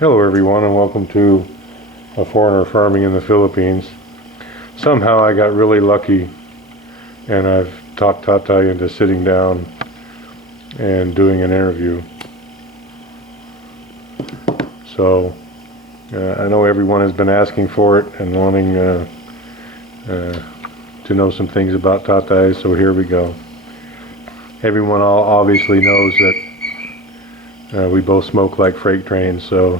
Hello everyone and welcome to a foreigner farming in the Philippines. Somehow I got really lucky and I've talked Tatay into sitting down and doing an interview. So I know everyone has been asking for it and wanting to know some things about Tatay, so here we go. Everyone obviously knows that we both smoke like freight trains, so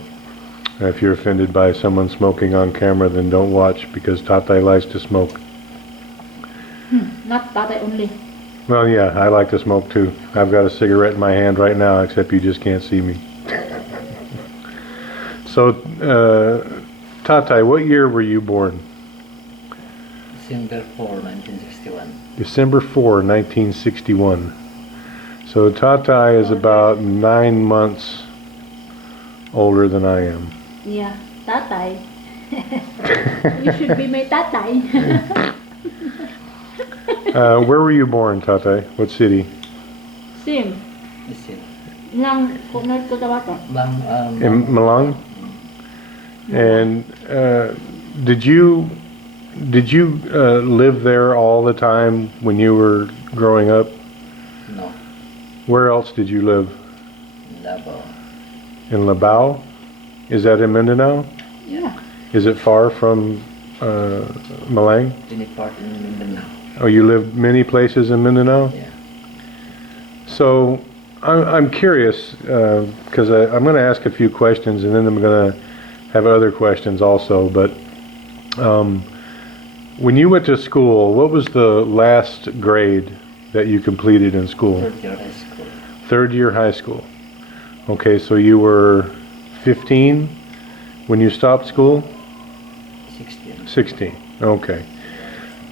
if you're offended by someone smoking on camera, then don't watch, because Tatay likes to smoke. Not Tatay only. Well, yeah, I like to smoke too. I've got a cigarette in my hand right now, except you just can't see me. So, Tatay, what year were you born? December 4, 1961. December 4, 1961. So Tatay is about 9 months older than I am. Yeah, Tatay. You should be my Tatay. Where were you born, Tatay? What city? Sim. Isin. Nang North Cotabato. In Malang? And did you live there all the time when you were growing up? No. Where else did you live? Davao. In Labao? Is that in Mindanao? Yeah. Is it far from Malang? Any part in Mindanao. Oh, you lived many places in Mindanao? Yeah. So I'm curious, because I'm going to ask a few questions and then I'm going to have other questions also, but when you went to school, what was the last grade that you completed in school? Third year high school. Third year high school. Okay, so you were 15 when you stopped school? 16. 16. Okay.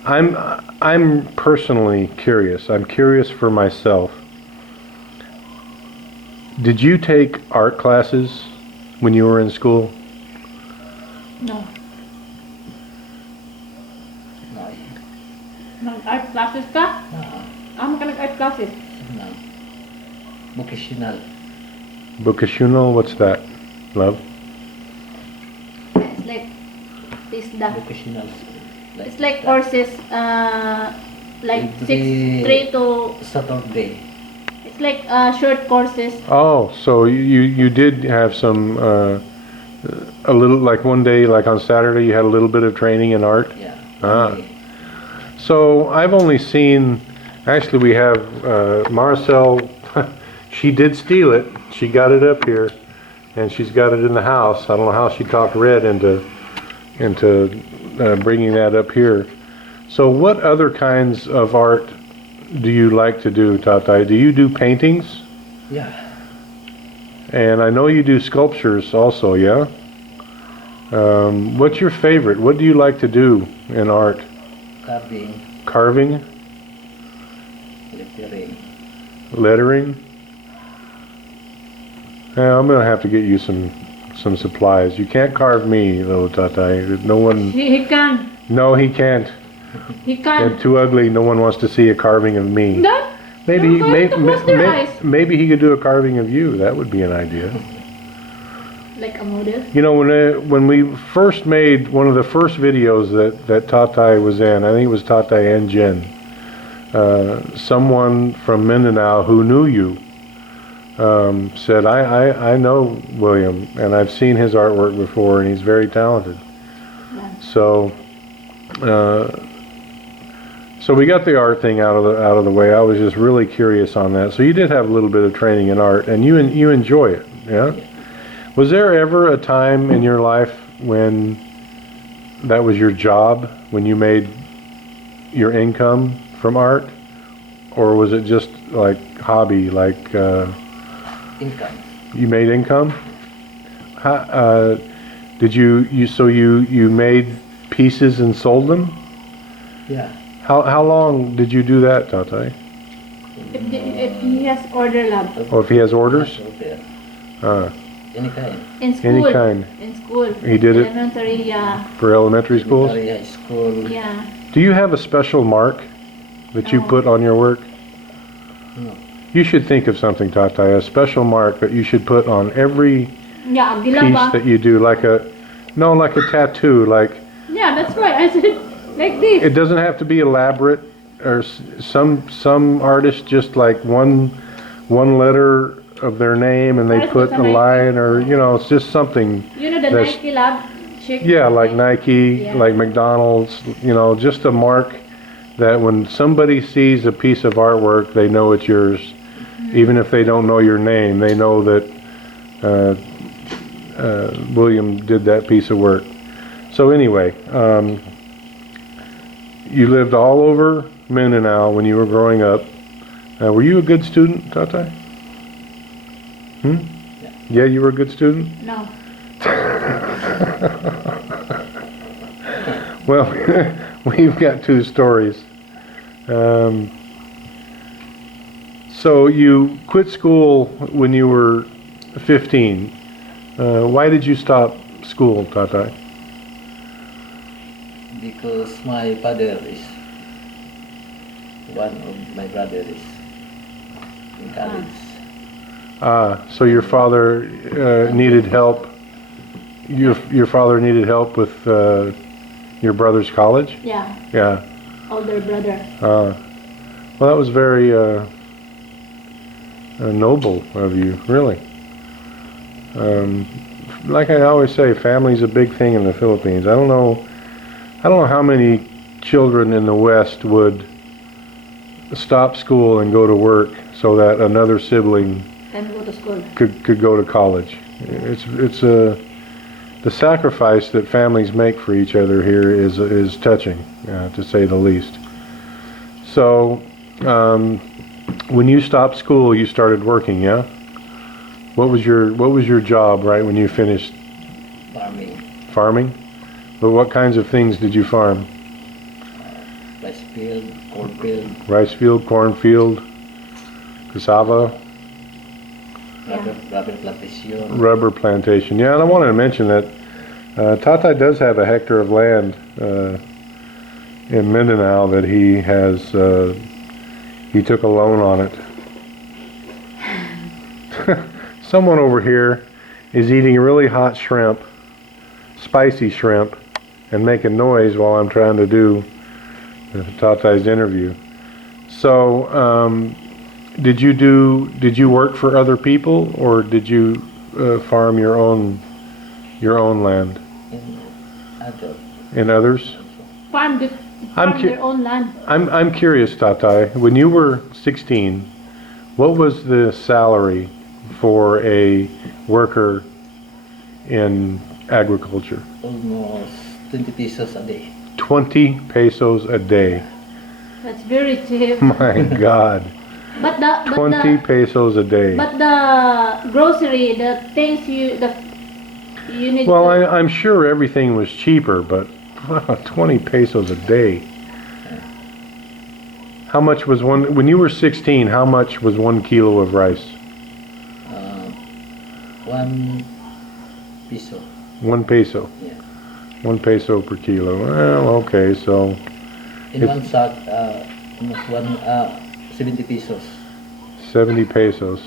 I'm personally curious. I'm curious for myself. Did you take art classes when you were in school? No. No. Nag-art classes ka? No. Ka nag-art classes? No. Vocational. Vocational, what's that, love? It's like TISDA. Vocational. It's like courses, like Every 3 to... Saturday. It's like short courses. Oh, so you did have some, a little, like one day, like on Saturday, you had a little bit of training in art? Yeah. Ah. Okay. So I've only seen, actually we have Marcel, she did steal it. She got it up here and she's got it in the house. I don't know how she talked Red into bringing that up here. So what other kinds of art do you like to do, Tatay? Do you do paintings? Yeah. And I know you do sculptures also, yeah? What's your favorite? What do you like to do in art? Carving. Carving? Lettering. Lettering? Yeah, I'm gonna have to get you some supplies. You can't carve me, though, Tatay. No one. He can. No, he can't. He can. I'm too ugly. No one wants to see a carving of me. No? Maybe, You're going to close their eyes. maybe he could do a carving of you. That would be an idea. Like a model? You know, when we first made one of the first videos that Tatay was in, I think it was Tatay and Jen, someone from Mindanao who knew you said, I know William, and I've seen his artwork before, and he's very talented. Yeah. So, so we got the art thing out of the way. I was just really curious on that. So you did have a little bit of training in art, and you enjoy it, yeah? Yeah. Was there ever a time in your life when that was your job, when you made your income from art, or was it just like hobby, like Income. you made income? Did you made pieces and sold them? Yeah. How long did you do that, Tatay? If he has order lab. Or if he has orders? Any kind. In school. Any kind. In school. He did it? Elementary, yeah. For elementary schools? Elementary, high school. Yeah. Do you have a special mark that you No. put on your work? No. You should think of something, Tatay, a special mark that you should put on every Yeah, piece gilaba. that you do, like a tattoo. Like Yeah, that's why I said like this. it doesn't have to be elaborate, or some artists just like one letter of their name and they Ours put was a a Nike. line, or it's just something. You know the That's- Nike Lab chick? Yeah, like Nike, Yeah. like McDonald's, just a mark that when somebody sees a piece of artwork, they know it's yours. Even if they don't know your name, they know that William did that piece of work. So anyway, you lived all over Mindanao when you were growing up. Were you a good student, Tatay? Yeah, you were a good student? No. Well, we've got two stories. So you quit school when you were 15. Why did you stop school, Tatay? Because my father is one of my brothers is in college. So your father needed help. Your father needed help with your brother's college? Yeah, Yeah. older brother. Well, that was very noble of you, really. Like I always say, family's a big thing in the Philippines. I don't know how many children in the West would stop school and go to work so that another sibling Can go to school. could go to college. It's the sacrifice that families make for each other here is touching, to say the least. So, when you stopped school, you started working, yeah? What was your job right when you finished Farming, farming? But what kinds of things did you farm? rice field, cornfield, Rice field, cornfield, cassava, rubber plantation. rubber plantation. Yeah, and I wanted to mention that Tatay does have a hectare of land in Mindanao that he has. He took a loan on it. Someone over here is eating really hot shrimp, spicy shrimp, and making noise while I'm trying to do Tatay's interview. So, did you work for other people, or did you farm your own land In other in others? Farm their own land. I'm curious, Tatay. When you were 16, what was the salary for a worker in agriculture? almost 20 pesos a day. 20 pesos a day. That's very cheap. My God. But the 20 pesos a day. but the grocery, the things you need. Well, to, I'm sure everything was cheaper, but 20 pesos a day. How much was when you were 16, how much was 1 kilo of rice? 1 peso. 1 peso. Yeah. 1 peso per kilo. Well, okay, so In one sack, almost 70 pesos. 70 pesos.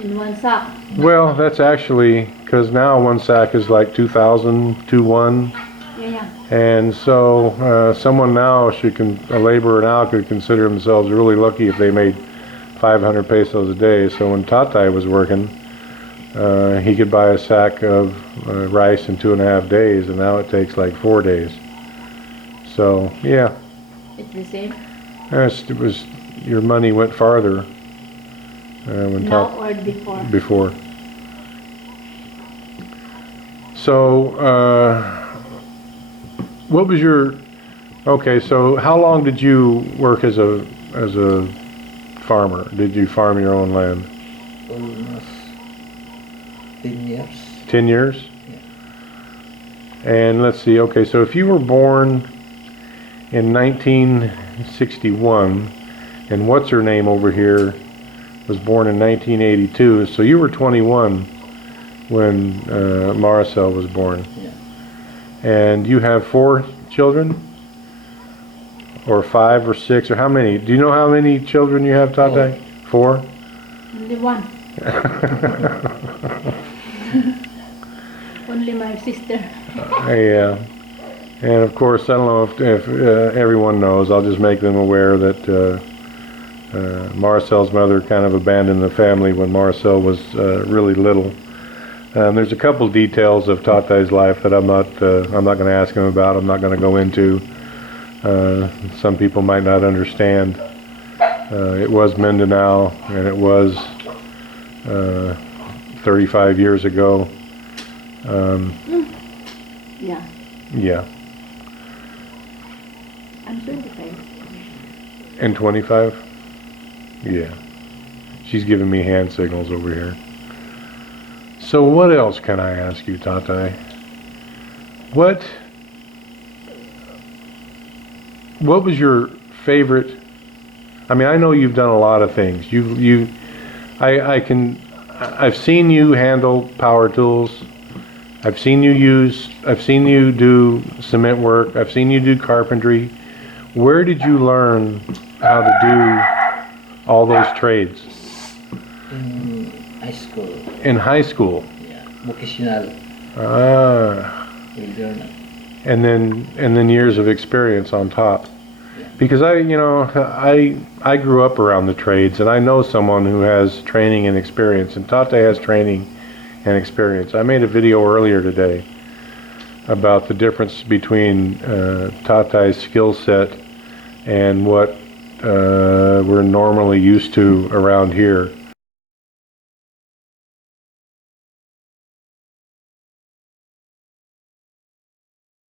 in one sack. Well, that's actually, because now one sack is like 2,000, 2,1. Yeah. And so someone now a laborer now could consider themselves really lucky if they made 500 pesos a day. So when Tatay was working, he could buy a sack of rice in 2.5 days, and now it takes like 4 days. So yeah, It's the same. your money went farther when Now or before. before. So what was your okay? So how long did you work as a farmer? Did you farm your own land? Almost 10 years. 10 years? Yeah. And let's see, okay, so if you were born in 1961, and what's her name over here was born in 1982, so you were 21 when Maricel was born. Yeah. And you have 4 children? Or 5 or 6, or how many? Do you know how many children you have, Tatay? 4? Only one. Only my sister. Yeah. And of course, I don't know if everyone knows, I'll just make them aware that Marcel's mother kind of abandoned the family when Marcel was really little. There's a couple details of Tatay's life that I'm not going to ask him about. I'm not going to go into. Some people might not understand. It was Mindanao, and it was 35 years ago. Yeah, Yeah. I'm 25. And 25? Yeah. She's giving me hand signals over here. So what else can I ask you, Tatay? What was your favorite? I mean, I know you've done a lot of things. I've seen you handle power tools. I've seen you do cement work. I've seen you do carpentry. Where did you learn how to do all those trades? In high school. In high school? Yeah. Vocational. Ah. We learn. And then years of experience on top. Yeah. Because I grew up around the trades, and I know someone who has training and experience, and Tatay has training and experience. I made a video earlier today about the difference between Tatay's skill set and what we're normally used to around here.